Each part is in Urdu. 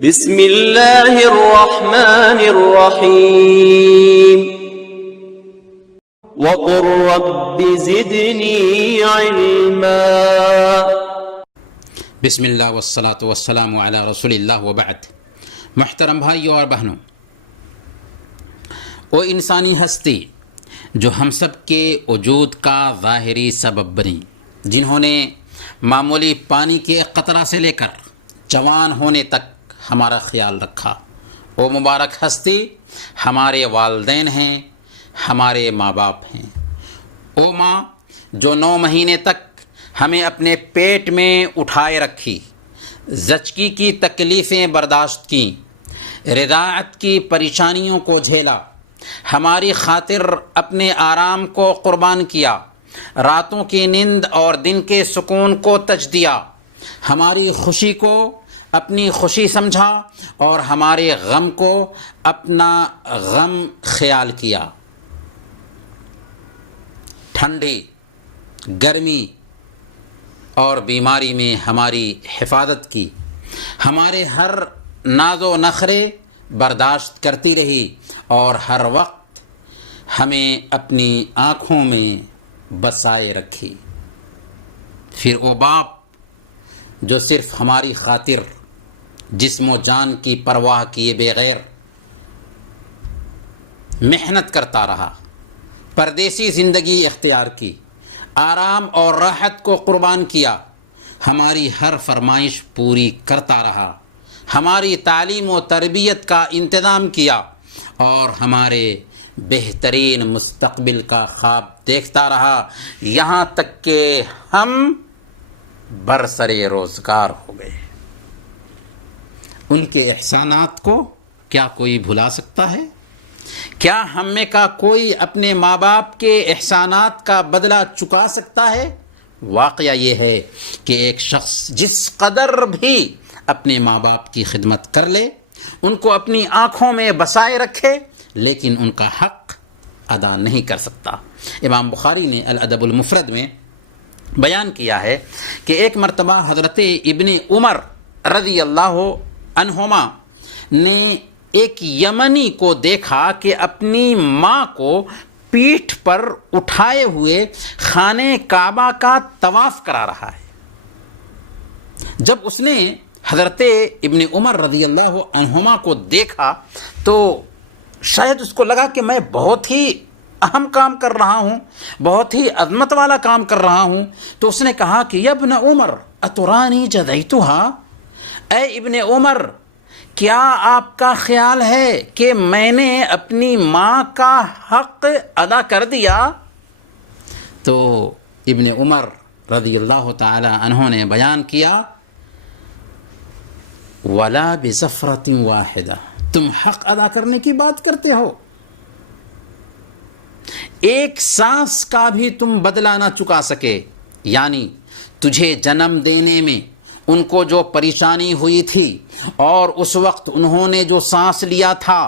بسم اللہ الرحمن الرحیم وقل رب زدنی علما۔ بسم اللہ والصلاة والسلام علی رسول اللہ وبعد۔ محترم بھائیوں اور بہنوں، وہ انسانی ہستی جو ہم سب کے وجود کا ظاہری سبب بنی، جنہوں نے معمولی پانی کے قطرہ سے لے کر جوان ہونے تک ہمارا خیال رکھا، وہ مبارک ہستی ہمارے والدین ہیں، ہمارے ماں باپ ہیں۔ وہ ماں جو 9 مہینے تک ہمیں اپنے پیٹ میں اٹھائے رکھی، زچگی کی تکلیفیں برداشت کیں، رضاعت کی پریشانیوں کو جھیلا، ہماری خاطر اپنے آرام کو قربان کیا، راتوں کی نیند اور دن کے سکون کو تج دیا، ہماری خوشی کو اپنی خوشی سمجھا اور ہمارے غم کو اپنا غم خیال کیا، ٹھنڈی، گرمی اور بیماری میں ہماری حفاظت کی، ہمارے ہر ناز و نخرے برداشت کرتی رہی اور ہر وقت ہمیں اپنی آنکھوں میں بسائے رکھی۔ پھر وہ باپ جو صرف ہماری خاطر جسم و جان کی پرواہ کیے بغیر محنت کرتا رہا، پردیسی زندگی اختیار کی، آرام اور راحت کو قربان کیا، ہماری ہر فرمائش پوری کرتا رہا، ہماری تعلیم و تربیت کا انتظام کیا اور ہمارے بہترین مستقبل کا خواب دیکھتا رہا، یہاں تک کہ ہم برسرے روزگار ہو گئے۔ ان کے احسانات کو کیا کوئی بھلا سکتا ہے؟ کیا ہم میں کا کوئی اپنے ماں باپ کے احسانات کا بدلہ چکا سکتا ہے؟ واقعہ یہ ہے کہ ایک شخص جس قدر بھی اپنے ماں باپ کی خدمت کر لے، ان کو اپنی آنکھوں میں بسائے رکھے، لیکن ان کا حق ادا نہیں کر سکتا۔ امام بخاری نے الادب المفرد میں بیان کیا ہے کہ ایک مرتبہ حضرت ابن عمر رضی اللہ عنہما نے ایک یمنی کو دیکھا کہ اپنی ماں کو پیٹھ پر اٹھائے ہوئے خانہ کعبہ کا طواف کرا رہا ہے۔ جب اس نے حضرت ابن عمر رضی اللہ عنہما کو دیکھا تو شاید اس کو لگا کہ میں بہت ہی اہم کام کر رہا ہوں، بہت ہی عظمت والا کام کر رہا ہوں، تو اس نے کہا کہ یا ابن عمر اترانی جدیتھا، اے ابن عمر کیا آپ کا خیال ہے کہ میں نے اپنی ماں کا حق ادا کر دیا؟ تو ابن عمر رضی اللہ تعالی عنہ نے بیان کیا وَلَا بِزَفْرَةٍ وَاحِدَةٍ، تم حق ادا کرنے کی بات کرتے ہو، ایک سانس کا بھی تم بدلہ نہ چکا سکے، یعنی تجھے جنم دینے میں ان کو جو پریشانی ہوئی تھی اور اس وقت انہوں نے جو سانس لیا تھا،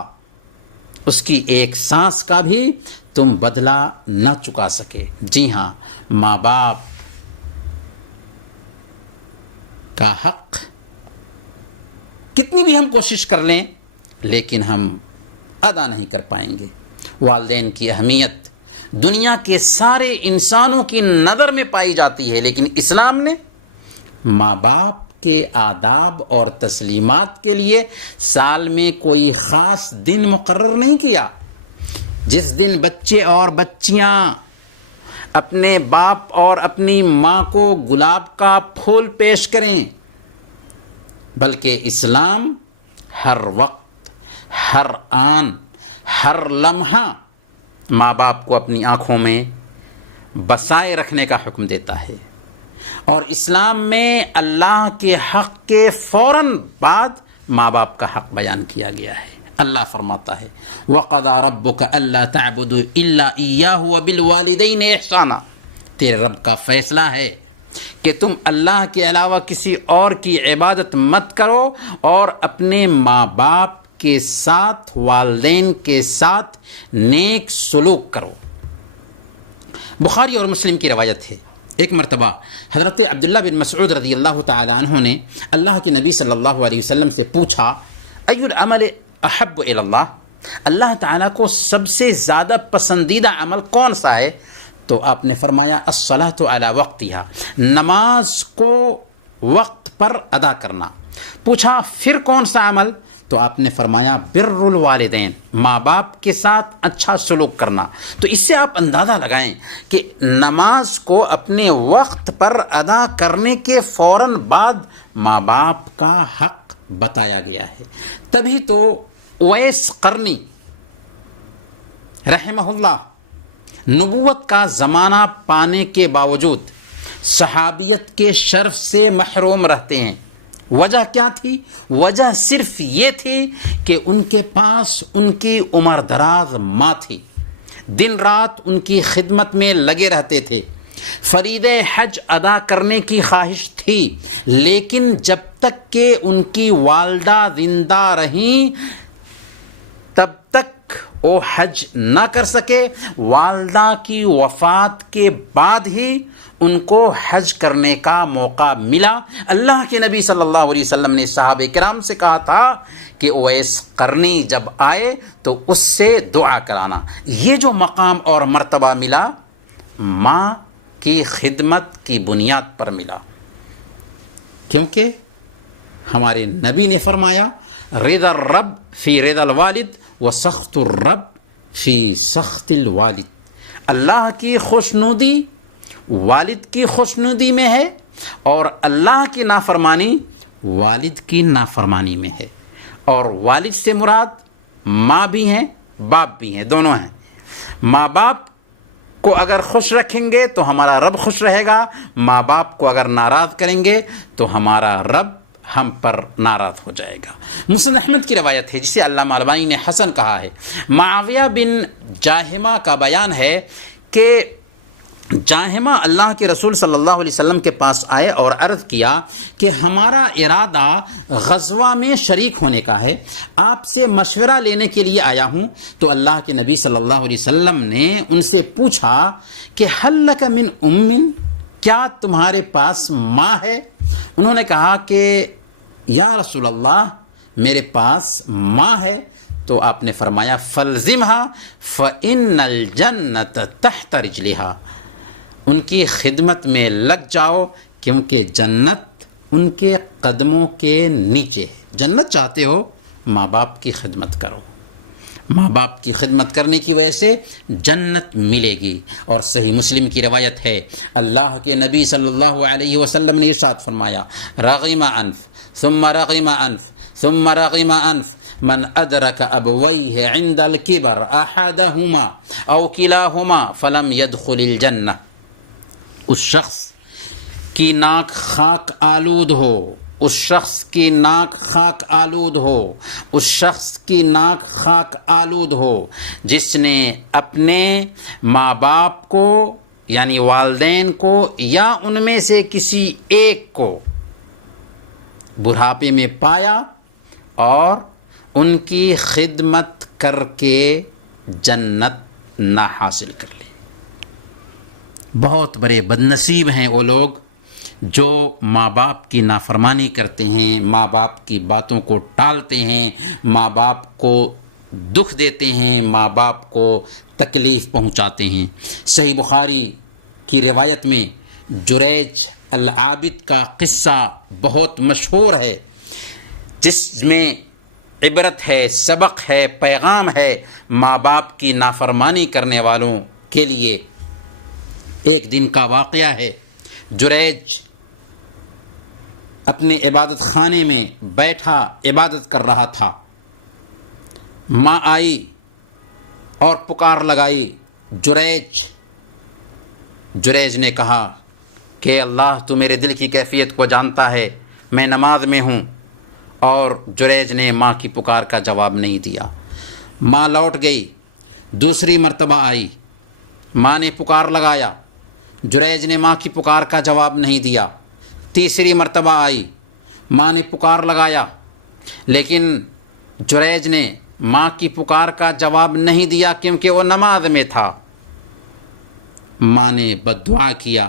اس کی ایک سانس کا بھی تم بدلہ نہ چکا سکے۔ جی ہاں، ماں باپ کا حق کتنی بھی ہم کوشش کر لیں لیکن ہم ادا نہیں کر پائیں گے۔ والدین کی اہمیت دنیا کے سارے انسانوں کی نظر میں پائی جاتی ہے، لیکن اسلام نے ماں باپ کے آداب اور تسلیمات کے لیے سال میں کوئی خاص دن مقرر نہیں کیا۔ جس دن بچے اور بچیاں اپنے باپ اور اپنی ماں کو گلاب کا پھول پیش کریں، بلکہ اسلام ہر وقت، ہر آن، ہر لمحہ ماں باپ کو اپنی آنکھوں میں بسائے رکھنے کا حکم دیتا ہے۔ اور اسلام میں اللہ کے حق کے فوراً بعد ماں باپ کا حق بیان کیا گیا ہے۔ اللہ فرماتا ہے وَقَضَىٰ رَبُّكَ أَلَّا تَعْبُدُوا إِلَّا إِيَّاهُ وَبِالْوَالِدَيْنِ إِحْسَانًا، تیرے رب کا فیصلہ ہے کہ تم اللہ کے علاوہ کسی اور کی عبادت مت کرو اور اپنے ماں باپ کے ساتھ، والدین کے ساتھ نیک سلوک کرو۔ بخاری اور مسلم کی روایت ہے، ایک مرتبہ حضرت عبداللہ بن مسعود رضی اللہ تعالی عنہ نے اللہ کے نبی صلی اللہ علیہ وسلم سے پوچھا ای العمل احب الی اللہ، اللہ تعالیٰ کو سب سے زیادہ پسندیدہ عمل کون سا ہے؟ تو آپ نے فرمایا الصلاۃ علی وقتہا، نماز کو وقت پر ادا کرنا۔ پوچھا پھر کون سا عمل؟ تو آپ نے فرمایا بر الوالدین، ماں باپ کے ساتھ اچھا سلوک کرنا۔ تو اس سے آپ اندازہ لگائیں کہ نماز کو اپنے وقت پر ادا کرنے کے فوراً بعد ماں باپ کا حق بتایا گیا ہے۔ تبھی تو اویس قرنی رحمہ اللہ نبوت کا زمانہ پانے کے باوجود صحابیت کے شرف سے محروم رہتے ہیں۔ وجہ کیا تھی؟ وجہ صرف یہ تھی کہ ان کے پاس ان کی عمر دراز ماں تھی، دن رات ان کی خدمت میں لگے رہتے تھے، فریضہ حج ادا کرنے کی خواہش تھی، لیکن جب تک کہ ان کی والدہ زندہ رہیں تب تک وہ حج نہ کر سکے۔ والدہ کی وفات کے بعد ہی ان کو حج کرنے کا موقع ملا۔ اللہ کے نبی صلی اللہ علیہ وسلم نے صحابہ کرام سے کہا تھا کہ اویس قرنی جب آئے تو اس سے دعا کرانا۔ یہ جو مقام اور مرتبہ ملا ماں کی خدمت کی بنیاد پر ملا، کیونکہ ہمارے نبی نے فرمایا رضا الرب فی رضا الوالد و سخط الرب فی سخط الوالد، اللہ کی خوشنودی والد کی خوشنودی میں ہے اور اللہ کی نافرمانی والد کی نافرمانی میں ہے۔ اور والد سے مراد ماں بھی ہیں باپ بھی ہیں، دونوں ہیں۔ ماں باپ کو اگر خوش رکھیں گے تو ہمارا رب خوش رہے گا، ماں باپ کو اگر ناراض کریں گے تو ہمارا رب ہم پر ناراض ہو جائے گا۔ مسند احمد کی روایت ہے جسے علامہ البانی نے حسن کہا ہے۔ معاویہ بن جاہمہ کا بیان ہے کہ جاہمہ اللہ کے رسول صلی اللہ علیہ وسلم کے پاس آئے اور عرض کیا کہ ہمارا ارادہ غزوہ میں شریک ہونے کا ہے، آپ سے مشورہ لینے کے لیے آیا ہوں۔ تو اللہ کے نبی صلی اللہ علیہ وسلم نے ان سے پوچھا کہ هل لک من ام، کیا تمہارے پاس ماں ہے؟ انہوں نے کہا کہ یا رسول اللہ میرے پاس ماں ہے۔ تو آپ نے فرمایا فلزمھا فإن الجنۃ تحت رجلھا، ان کی خدمت میں لگ جاؤ کیونکہ جنت ان کے قدموں کے نیچے ہے۔ جنت چاہتے ہو ماں باپ کی خدمت کرو، ماں باپ کی خدمت کرنے کی وجہ سے جنت ملے گی۔ اور صحیح مسلم کی روایت ہے اللہ کے نبی صلی اللہ علیہ وسلم نے ارشاد فرمایا رغم انف ثم رغم انف ثم رغم انف من ادرک ابویہ عند الکبر احدہما او کلاہما فلم يدخل الجنہ، اس شخص کی ناک خاک آلود ہو، اس شخص کی ناک خاک آلود ہو، اس شخص کی ناک خاک آلود ہو جس نے اپنے ماں باپ کو یعنی والدین کو یا ان میں سے کسی ایک کو بڑھاپے میں پایا اور ان کی خدمت کر کے جنت نہ حاصل کر لی۔ بہت بڑے بدنصیب ہیں وہ لوگ جو ماں باپ کی نافرمانی کرتے ہیں، ماں باپ کی باتوں کو ٹالتے ہیں، ماں باپ کو دکھ دیتے ہیں، ماں باپ کو تکلیف پہنچاتے ہیں۔ صحیح بخاری کی روایت میں جریج العابد کا قصہ بہت مشہور ہے جس میں عبرت ہے، سبق ہے، پیغام ہے ماں باپ کی نافرمانی کرنے والوں کے لیے۔ ایک دن کا واقعہ ہے، جریج اپنے عبادت خانے میں بیٹھا عبادت کر رہا تھا، ماں آئی اور پکار لگائی جریج نے کہا کہ اللہ تو میرے دل کی کیفیت کو جانتا ہے، میں نماز میں ہوں، اور جریج نے ماں کی پکار کا جواب نہیں دیا۔ ماں لوٹ گئی، دوسری مرتبہ آئی، ماں نے پکار لگایا، جریج نے ماں کی پکار کا جواب نہیں دیا۔ تیسری مرتبہ آئی، ماں نے پکار لگایا لیکن جریج نے ماں کی پکار کا جواب نہیں دیا کیونکہ وہ نماز میں تھا۔ ماں نے بد دعا کیا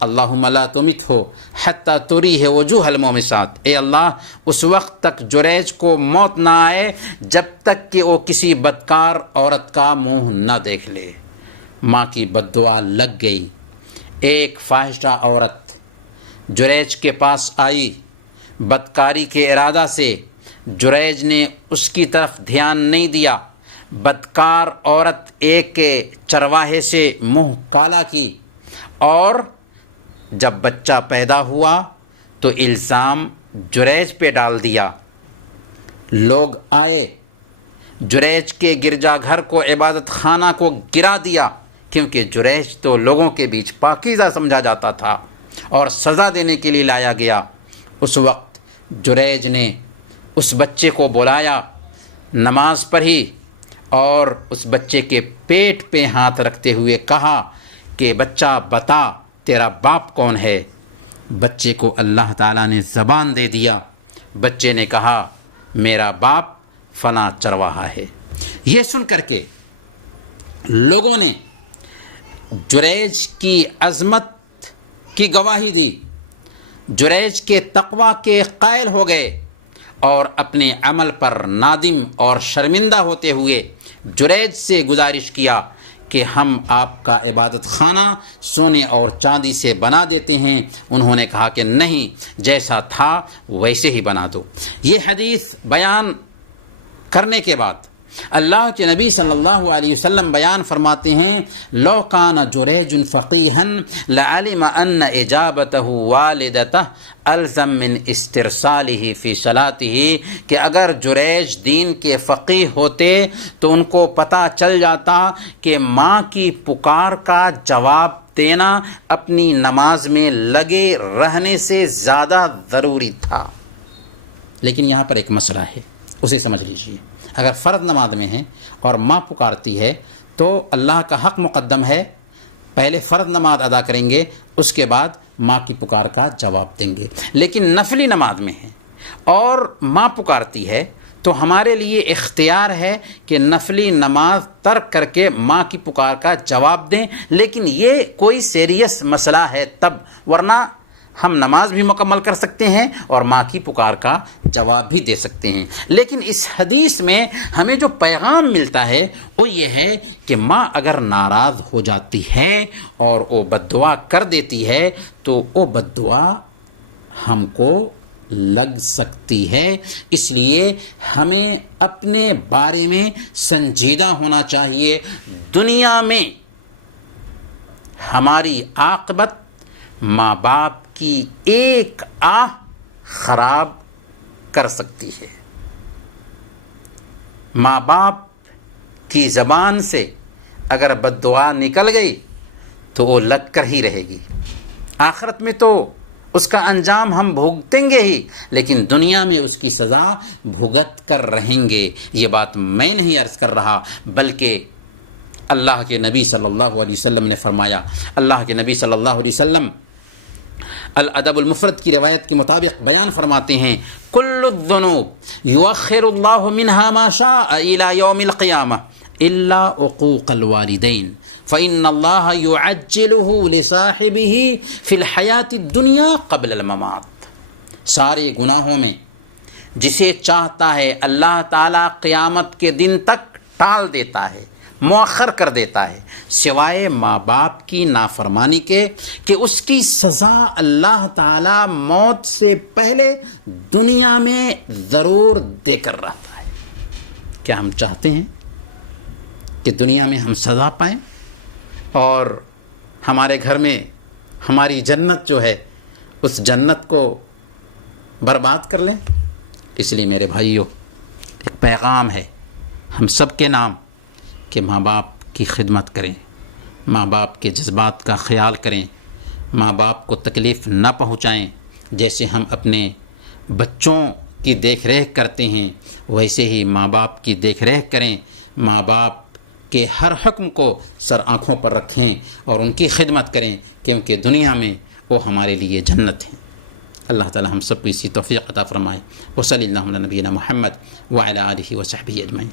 اللہم لا تمت ہو حتی تری ہے وجوہ المومسات، اے اللہ اس وقت تک جریج کو موت نہ آئے جب تک کہ وہ کسی بدکار عورت کا منہ نہ دیکھ لے۔ ماں کی بد دعا لگ گئی۔ ایک فاحشہ عورت جریج کے پاس آئی بدکاری کے ارادہ سے، جریج نے اس کی طرف دھیان نہیں دیا۔ بدکار عورت ایک چرواہے سے منہ کالا کی، اور جب بچہ پیدا ہوا تو الزام جریج پہ ڈال دیا۔ لوگ آئے، جریج کے گرجا گھر کو، عبادت خانہ کو گرا دیا، کیونکہ جریج تو لوگوں کے بیچ پاکیزہ سمجھا جاتا تھا اور سزا دینے کے لیے لایا گیا۔ اس وقت جریج نے اس بچے کو بلایا، نماز پڑھی اور اس بچے کے پیٹ پہ ہاتھ رکھتے ہوئے کہا کہ بچہ بتا تیرا باپ کون ہے؟ بچے کو اللہ تعالیٰ نے زبان دے دیا۔ بچے نے کہا میرا باپ فلاں چرواہا ہے۔ یہ سن کر کے لوگوں نے جریج کی عظمت کی گواہی دی، جریج کے تقوی کے قائل ہو گئے، اور اپنے عمل پر نادم اور شرمندہ ہوتے ہوئے جریج سے گزارش کیا کہ ہم آپ کا عبادت خانہ سونے اور چاندی سے بنا دیتے ہیں۔ انہوں نے کہا کہ نہیں، جیسا تھا ویسے ہی بنا دو۔ یہ حدیث بیان کرنے کے بعد اللہ کے نبی صلی اللہ علیہ وسلم بیان فرماتے ہیں، لو کان جریج فقیہا لعلم ان اجابتہ والدتہ الزم من استرسالہ فی صلاتہ، کہ اگر جریج دین کے فقیہ ہوتے تو ان کو پتہ چل جاتا کہ ماں کی پکار کا جواب دینا اپنی نماز میں لگے رہنے سے زیادہ ضروری تھا۔ لیکن یہاں پر ایک مسئلہ ہے، اسے سمجھ لیجئے۔ اگر فرض نماز میں ہیں اور ماں پکارتی ہے تو اللہ کا حق مقدم ہے، پہلے فرض نماز ادا کریں گے، اس کے بعد ماں کی پکار کا جواب دیں گے۔ لیکن نفلی نماز میں ہیں اور ماں پکارتی ہے تو ہمارے لیے اختیار ہے کہ نفلی نماز ترک کر کے ماں کی پکار کا جواب دیں، لیکن یہ کوئی سیریس مسئلہ ہے تب، ورنہ ہم نماز بھی مکمل کر سکتے ہیں اور ماں کی پکار کا جواب بھی دے سکتے ہیں۔ لیکن اس حدیث میں ہمیں جو پیغام ملتا ہے وہ یہ ہے کہ ماں اگر ناراض ہو جاتی ہے اور وہ بد دعا کر دیتی ہے تو وہ بد دعا ہم کو لگ سکتی ہے۔ اس لیے ہمیں اپنے بارے میں سنجیدہ ہونا چاہیے۔ دنیا میں ہماری عاقبت ماں باپ کی ایک آہ خراب کر سکتی ہے۔ ماں باپ کی زبان سے اگر بد دعا نکل گئی تو وہ لگ کر ہی رہے گی۔ آخرت میں تو اس کا انجام ہم بھگتیں گے ہی، لیکن دنیا میں اس کی سزا بھگت کر رہیں گے۔ یہ بات میں نہیں عرض کر رہا، بلکہ اللہ کے نبی صلی اللہ علیہ وسلم نے فرمایا۔ اللہ کے نبی صلی اللہ علیہ وسلم الادب المفرد کی روایت کے مطابق بیان فرماتے ہیں، کل الذنوب یؤخر اللہ منها ما شاء الى یوم القیامہ الا عقوق الوالدین فإن اللہ یعجلہ لصاحبہ فی الحیاۃ الدنیا قبل الممات۔ سارے گناہوں میں جسے چاہتا ہے اللہ تعالیٰ قیامت کے دن تک ٹال دیتا ہے، مؤخر کر دیتا ہے، سوائے ماں باپ کی نافرمانی کے، کہ اس کی سزا اللہ تعالیٰ موت سے پہلے دنیا میں ضرور دے کر رہتا ہے۔ کیا ہم چاہتے ہیں کہ دنیا میں ہم سزا پائیں اور ہمارے گھر میں ہماری جنت جو ہے اس جنت کو برباد کر لیں؟ اس لیے میرے بھائیوں، ایک پیغام ہے ہم سب کے نام کہ ماں باپ کی خدمت کریں، ماں باپ کے جذبات کا خیال کریں، ماں باپ کو تکلیف نہ پہنچائیں۔ جیسے ہم اپنے بچوں کی دیکھ ریکھ کرتے ہیں ویسے ہی ماں باپ کی دیکھ ریکھ کریں، ماں باپ کے ہر حکم کو سر آنکھوں پر رکھیں اور ان کی خدمت کریں، کیونکہ دنیا میں وہ ہمارے لیے جنت ہیں۔ اللہ تعالی ہم سب کو اسی توفیق عطا فرمائے۔ وصلی اللہ علی نبینا محمد وعلی آلہ وصحبہ اجمعین۔